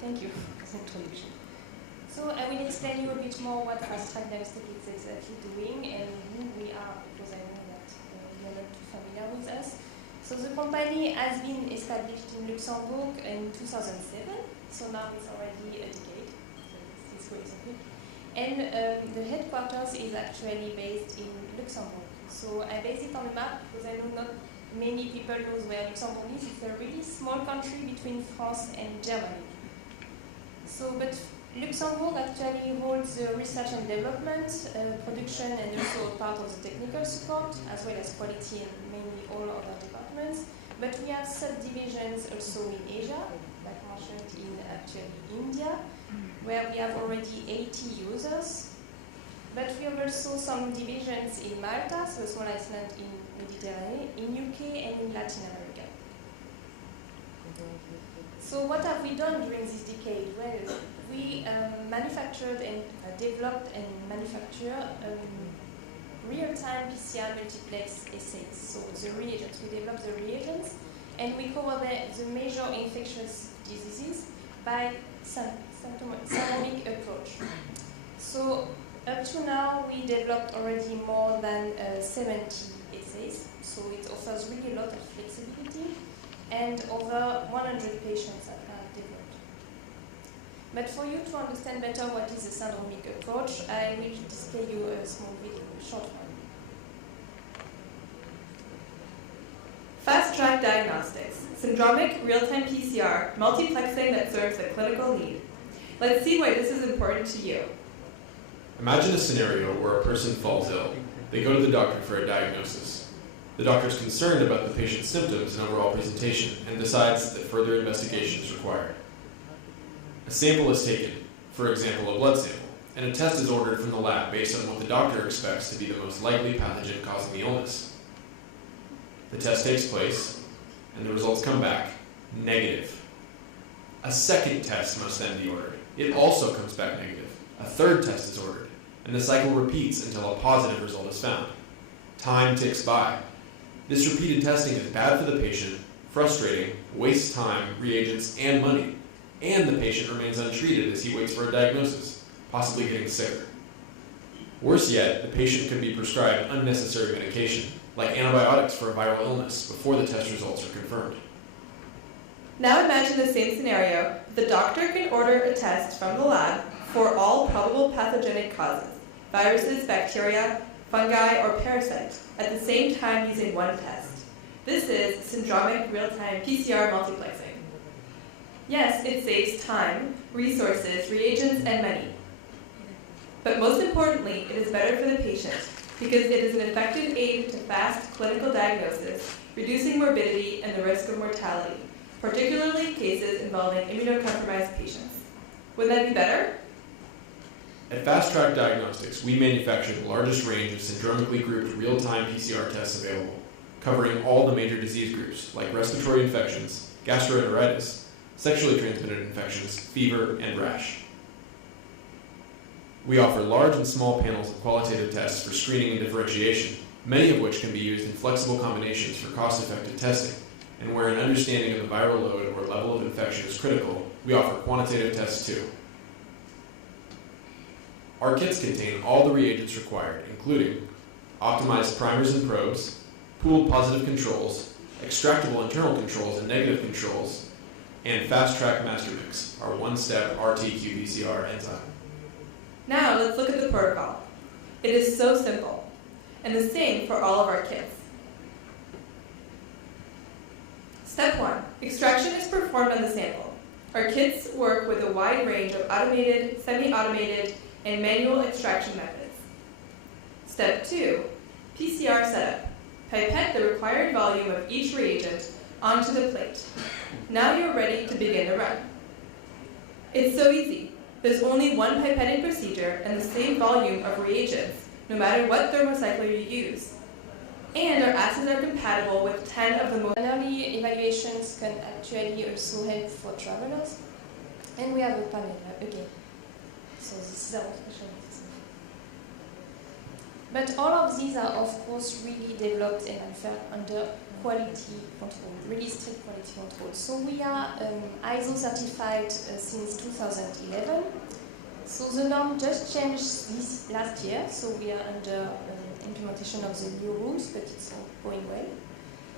Thank you for the introduction. So I will explain you a bit more what Fast Track Diagnostic is exactly doing and who we are, because I know that you are not too familiar with us. So the company has been established in Luxembourg in 2007, so now it's already a decade, so it's going so quick. And the headquarters is actually based in Luxembourg. So I based it on a map because I know not many people know where Luxembourg is. It's a really small country between France and Germany. So, but Luxembourg actually holds the research and development, production, and also part of the technical support, as well as quality and mainly all other departments. But we have subdivisions also in Asia, like mentioned in actually India, where we have already 80 users. But we have also some divisions in Malta, so a small island in Mediterranean, in UK, and in Latin America. So what have we done during this decade? Well, we manufactured and developed and manufactured real-time PCR multiplex assays. So the reagents, we developed the reagents, and we cover the major infectious diseases by syndromic approach. So up to now, we developed already more than 70 assays. So it offers really a lot of flexibility, and over 100 patients are developed. But for you to understand better what is the syndromic approach, I will display you a small video, a short one. Fast Track Diagnostics, syndromic real-time PCR, multiplexing that serves the clinical need. Let's see why this is important to you. Imagine a scenario where a person falls ill. They go to the doctor for a diagnosis. The doctor is concerned about the patient's symptoms and overall presentation and decides that further investigation is required. A sample is taken, for example a blood sample, and a test is ordered from the lab based on what the doctor expects to be the most likely pathogen causing the illness. The test takes place, and the results come back negative. A second test must then be ordered. It also comes back negative. A third test is ordered, and the cycle repeats until a positive result is found. Time ticks by. This repeated testing is bad for the patient, frustrating, wastes time, reagents, and money, and the patient remains untreated as he waits for a diagnosis, possibly getting sicker. Worse yet, the patient could be prescribed unnecessary medication, like antibiotics for a viral illness, before the test results are confirmed. Now imagine the same scenario. The doctor can order a test from the lab for all probable pathogenic causes, viruses, bacteria, fungi, or parasites, at the same time using one test. This is syndromic real-time PCR multiplexing. Yes, it saves time, resources, reagents, and money. But most importantly, it is better for the patient because it is an effective aid to fast clinical diagnosis, reducing morbidity and the risk of mortality, particularly cases involving immunocompromised patients. Wouldn't that be better? At Fast Track Diagnostics, we manufacture the largest range of syndromically grouped real-time PCR tests available, covering all the major disease groups like respiratory infections, gastroenteritis, sexually transmitted infections, fever, and rash. We offer large and small panels of qualitative tests for screening and differentiation, many of which can be used in flexible combinations for cost-effective testing, and where an understanding of the viral load or level of infection is critical, we offer quantitative tests too. Our kits contain all the reagents required, including optimized primers and probes, pooled positive controls, extractable internal controls and negative controls, and Fast Track Master Mix, our one-step RT-qPCR enzyme. Now let's look at the protocol. It is so simple, and the same for all of our kits. Step 1. Extraction is performed on the sample. Our kits work with a wide range of automated, semi-automated, and manual extraction methods. Step 2. PCR setup. Pipette the required volume of each reagent onto the plate. Now you're ready to begin the run. It's so easy. There's only one pipetting procedure and the same volume of reagents, no matter what thermocycler you use. And our assays are compatible with 10 of the most... Early evaluations can actually also help for travelers. And we have a panel again. So this is our specialty. But all of these are, of course, really developed and under quality control, really strict quality control. So we are ISO certified since 2011. So the norm just changed this last year, so we are under implementation of the new rules, but it's all going well.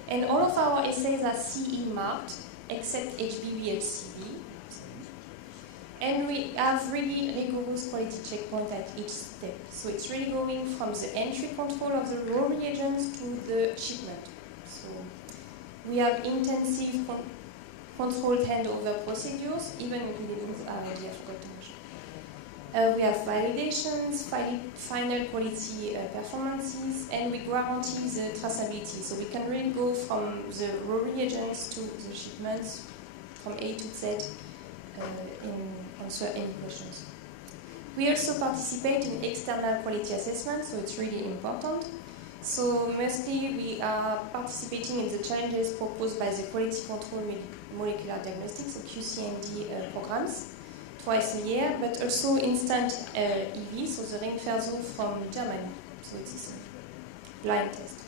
And all of our assays are CE marked, except HBV and CB. And we have really rigorous quality checkpoint at each step. So it's really going from the entry control of the raw reagents to the shipment. So we have intensive controlled handover procedures, even including the RD, I forgot to mention. We have validations, final quality performances, and we guarantee the traceability. So we can really go from the raw reagents to the shipments from A to Z in answer any questions. We also participate in external quality assessment, so it's really important. So mostly we are participating in the challenges proposed by the Quality Control Molecular Diagnostics, so QCMD programs, twice a year, but also instant EV, so the Ringversuch from Germany. So it's a blind test.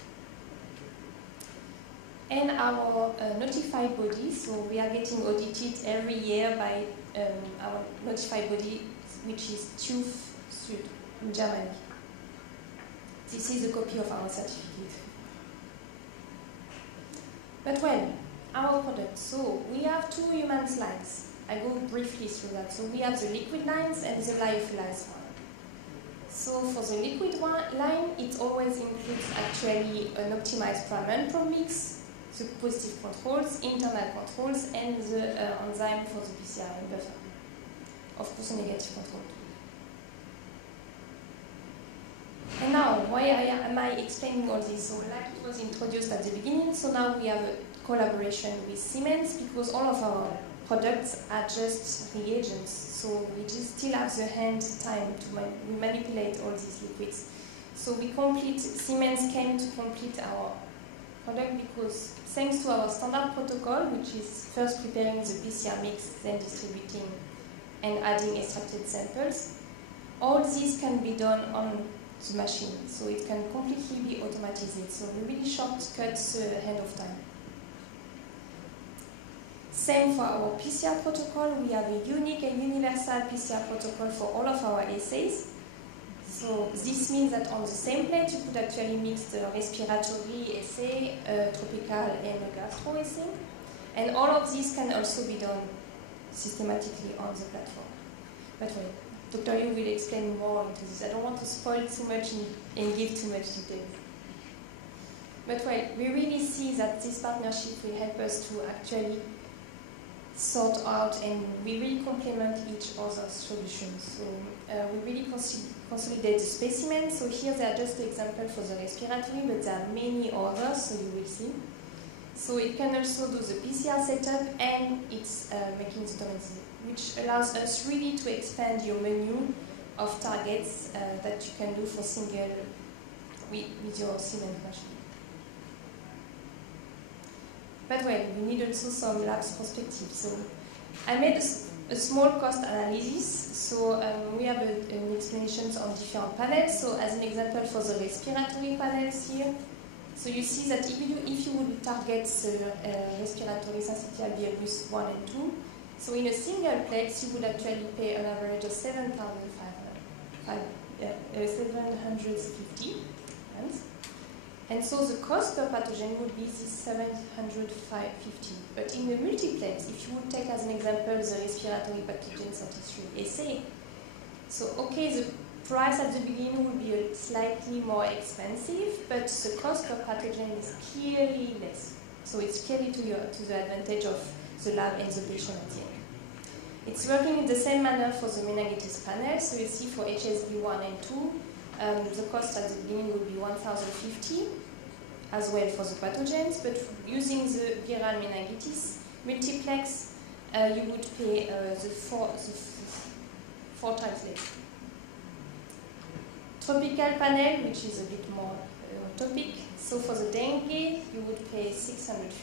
And our notified body, so we are getting audited every year by our notified body, which is TÜV Süd in Germany. This is a copy of our certificate. But well, our product. So we have two human lines. I go briefly through that. So we have the liquid lines and the lyophilized one. So for the liquid line, it always includes actually an optimized prime mix, the positive controls, internal controls, and the enzyme for the PCR and buffer. Of course, a negative control. And now, why am I explaining all this? So like it was introduced at the beginning, so now we have a collaboration with Siemens because all of our products are just reagents. So we just still have the hand time to manipulate all these liquids. So Siemens came to complete our product because thanks to our standard protocol, which is first preparing the PCR mix, then distributing and adding extracted samples, all this can be done on the machine, so it can completely be automated. So we really shortcut the hand of time. Same for our PCR protocol. We have a unique and universal PCR protocol for all of our assays. So this means that on the same plate you could actually mix the respiratory assay, tropical and gastro assay. And all of this can also be done systematically on the platform. But wait, Dr. Yu will explain more into this. I don't want to spoil too much and give too much detail. But wait, we really see that this partnership will help us to actually sort out, and we really complement each other's solutions. So we really consolidate the specimens. So here they are just an example for the respiratory, but there are many others, so you will see. So it can also do the PCR setup, and it's making the domain, which allows us really to expand your menu of targets that you can do for single with your Siemens machine. But well, we need also some labs perspective. So I made a small cost analysis. So we have an explanation on different panels. So as an example for the respiratory panels here, so you see that if you would target the respiratory syncytial virus 1 and 2, so in a single plate you would actually pay an average of 750 pounds. And so the cost per pathogen would be this 750. But in the multiplex, if you would take as an example the respiratory pathogen 33 assay, so okay, the price at the beginning would be slightly more expensive, but the cost per pathogen is clearly less. So it's clearly to the advantage of the lab and the patient at the end. It's working in the same manner for the meningitis panel. So you see for HSV 1 and 2, the cost at the beginning would be 1,050 as well for the pathogens, but using the viral meningitis multiplex, you would pay the four times less. Tropical panel, which is a bit more topic. So for the dengue, you would pay 650.